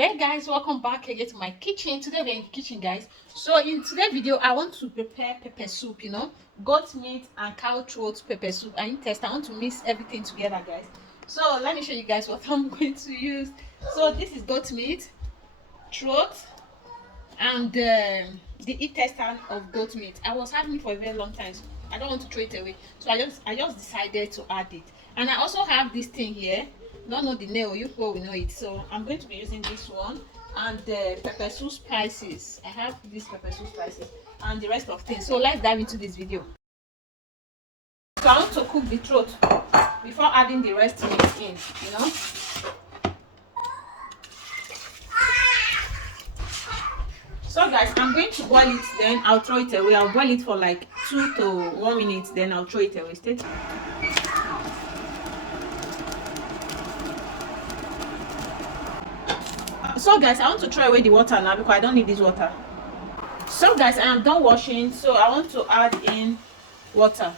Hey guys, welcome back again to my kitchen. Today we're in the kitchen, guys. So in today's video I want to prepare pepper soup, goat meat and cow throat pepper soup and intestine. I want to mix everything together, guys. So let me show you guys what I'm going to use. So this is goat meat, throat, and the intestine of goat meat. I was having it for a very long time, so I don't want to throw it away, so I just decided to add it. And I also have this thing here. Don't know the name, you probably know it, so I'm going to be using this one and the pepper soup spices. I have these pepper soup spices and the rest of things. So let's dive into this video. So I want to cook the throat before adding the rest meat in. So guys, I'm going to boil it, then I'll throw it away. I'll boil it for like 2 to 1 minute, then I'll throw it away. Stay tuned. So guys, I want to throw away the water now because I don't need this water. So guys, I am done washing, so I want to add in water.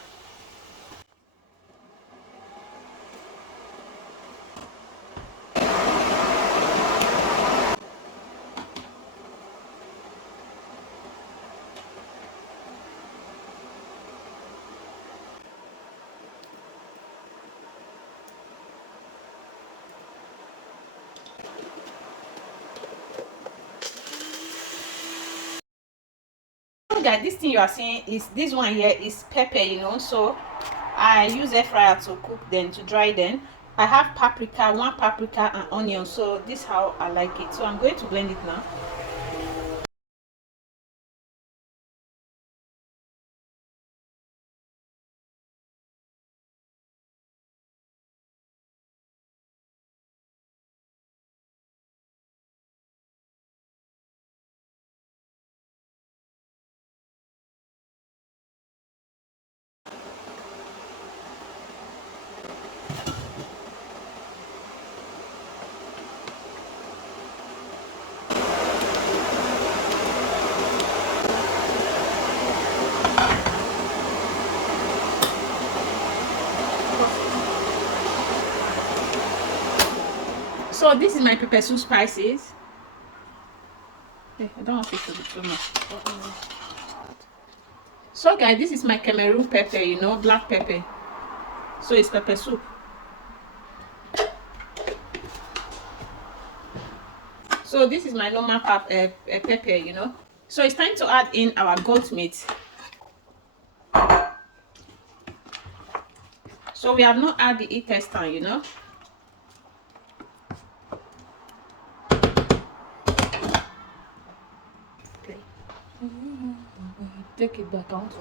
Guys, this thing you are seeing is this one here is pepper, so I use air fryer to cook them, to dry them. I have paprika, 1 paprika and onion, so this is how I like it. So I'm going to blend it now. So this is my pepper soup spices. I don't want it to be too much. So guys, this is my Cameroon pepper, black pepper. So it's pepper soup. So this is my normal pepper, So it's time to add in our goat meat. So we have not added the intestine, Okay. Take it back out.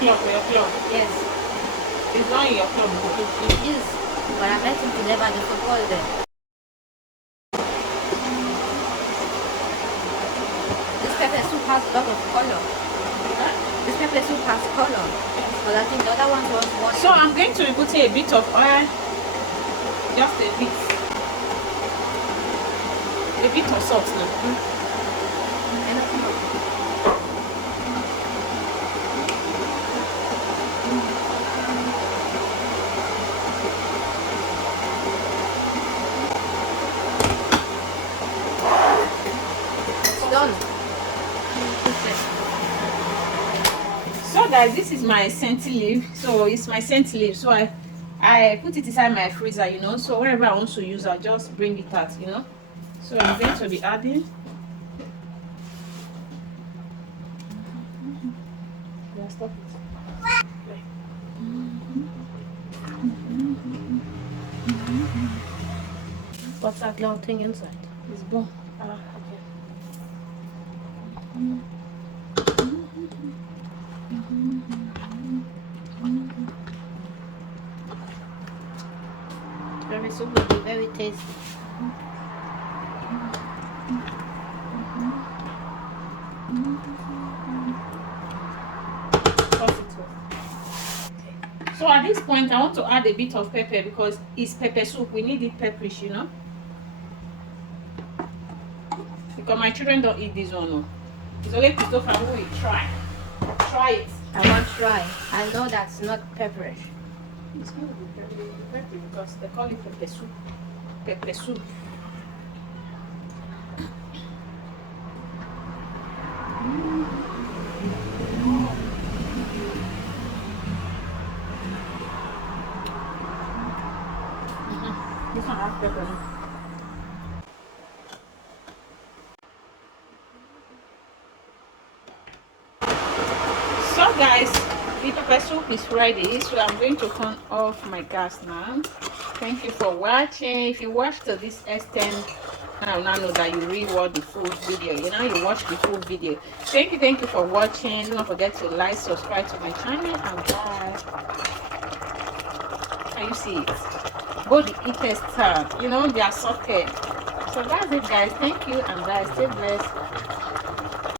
Your cloth. Yes. It's not in your cloth. It is. But I'm letting to never the football there. This pepper soup has a lot of color. This pepper soup has color. But I think the other one was more. So I'm going to put a bit of oil. Just a bit. A bit of salt now. Done. So guys, this is my scent leaf. So it's my scent leaf. So I put it inside my freezer, so whenever I want to use, I'll just bring it out, So I'm going to be adding. Yeah, stop it. What's that long thing inside? It's bone. Okay. Very soup will be very tasty. So at this point, I want to add a bit of pepper because it's pepper soup. We need it pepperish, Because my children don't eat this one. No. It's only Christopher who will try it. I want to try. I know that's not pepperish. It's going to be very peppery because they call it pepper soup. Pepper soup. This one has pepper. So guys, the pepper soup is ready, so I'm going to turn off my gas now. Thank you for watching. If you watched to this extent, I now know that you really watch the full video. You watch the full video. Thank you for watching. Don't forget to like, subscribe to my channel, and bye. Can you see it? Both the eaters turn, they are sorted. So that's it guys. Thank you and bye. Stay blessed.